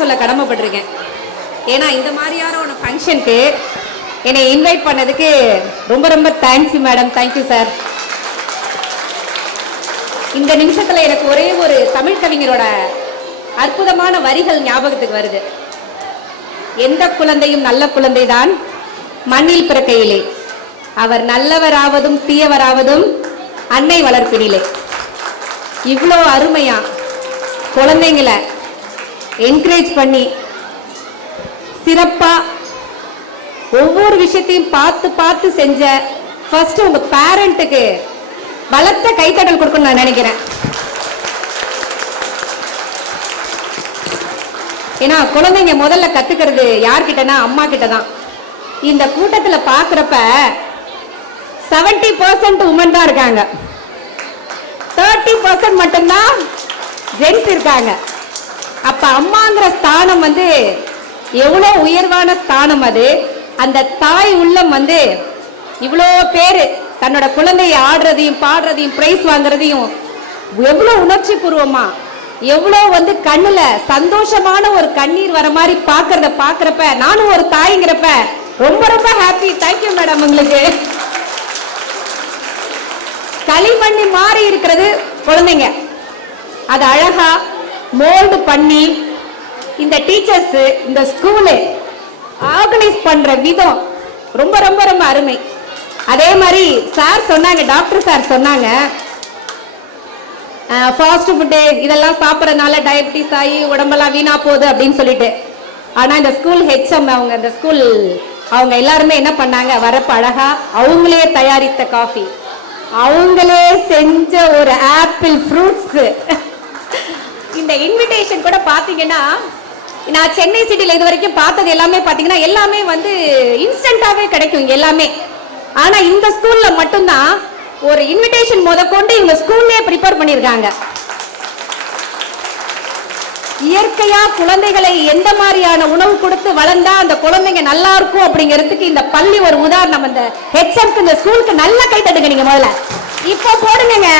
சொல்ல கடமைப்பட்டிருக்கேன். ஏன்னா இந்த மாதிரியான ஒரு ஃபங்க்ஷனுக்கு என்னை இன்வைட் பண்ணதுக்கு ரொம்ப ரொம்ப தேங்க்ஸ் மேடம். Thank you sir. இந்த நிமிஷத்துல எனக்கு ஒரே ஒரு தமிழ் கவிஞரோட அற்புதமான வரிகள் ஞாபகத்துக்கு வருது. எந்த குழந்தையும் நல்ல குழந்தைதான் மண்ணில் பிறக்கையிலே, அவர் நல்லவராவதும் தீயவராவதும் அன்னை வளர்ப்பினிலே. இவ்வளோ அருமையா குழந்தைங்களை என்கரேஜ் பண்ணி சிறப்பா ஒவ்வொரு விஷயத்தையும் பார்த்து பார்த்து செஞ்ச ஃபர்ஸ்ட் உங்க பேரண்ட்டுக்கு பலத்த கைத்தட்டல் கொடுக்கணும்னு நான் நினைக்கிறேன். ஏன்னா குழந்தைங்க முதல்ல கத்துக்கிறது யார்கிட்டனா அம்மா கிட்ட தான். இந்த கூட்டத்துல பாக்குறப்ப 70% உமன் தான் இருக்காங்க, 30% மட்டும்தான் ஜென்ஸ் இருக்காங்க. அப்ப அம்மாங்கிற ஸ்தானம் வந்து எவ்வளவு உயர்வான ஸ்தானம். அது அந்த தாய் உள்ளம் வந்து இவ்வளோ பேரு தன்னோட குழந்தைய ஆடுறதையும் பாடுறதையும் பிரைஸ் வாங்குறதையும் எவ்வளவு உணர்ச்சி பூர்வமா எவ்வளவு வந்து கண்ணுல சந்தோஷமான ஒரு கண்ணீர் வர மாதிரி பாக்குறப்ப நானும் ஒரு தாய்ங்கிறப்ப ரொம்ப ரொம்ப ஹாப்பி. Thank you madam. உங்களுக்கு களிமண்ணி மாறி இருக்கிறது குழந்தைங்க, அது அழகா மோல்டு பண்ணி இந்த டீச்சர்ஸ் இந்த ஸ்கூலு ஆர்கனைஸ் பண்ற விதம் ரொம்ப ரொம்ப ரொம்ப அருமை. அதே மாதிரி சார் சொன்னாங்க, டாக்டர் சார் சொன்னாங்க, ஃபாஸ்ட் ஃபுட்டு இதெல்லாம் சாப்பிட்றதுனால டயபிட்டிஸ் ஆகி உடம்பெல்லாம் வீணா போகுது அப்படின்னு சொல்லிட்டு. ஆனால் இந்த ஸ்கூல் ஹெச்எம் அவங்க எல்லாருமே என்ன பண்ணாங்க, வரப்ப அழகா அவங்களே தயாரித்த காஃபி, அவங்களே செஞ்ச ஒரு ஆப்பிள் ஃப்ரூட்ஸ். இந்த இன்விடேஷன் கூட பார்த்தீங்கன்னா நான் சென்னை சிட்டியில் இது வரைக்கும் பார்த்தது எல்லாமே பார்த்தீங்கன்னா எல்லாமே வந்து இன்ஸ்டன்டாகவே கிடைக்கும் எல்லாமே. ஆனால் இந்த ஸ்கூல்ல மட்டும்தான் ஒரு இன்விடேஷன் முதற்கொண்டு இவங்க ஸ்கூல்லே ப்ரிப்பேர் பண்ணியிருக்காங்க. இயற்கையா குழந்தைகளை எந்த மாதிரியான உணவு கொடுத்து வளர்ந்தா அந்த குழந்தைங்க நல்லா இருக்கும் அப்படிங்கிறதுக்கு இந்த பள்ளி ஒரு உதாரணம். அந்த ஹெச்எம்க்கு இந்த ஸ்கூலுக்கு நல்ல கை தட்டுங்க நீங்க முதல்ல. இப்போ போடுங்க.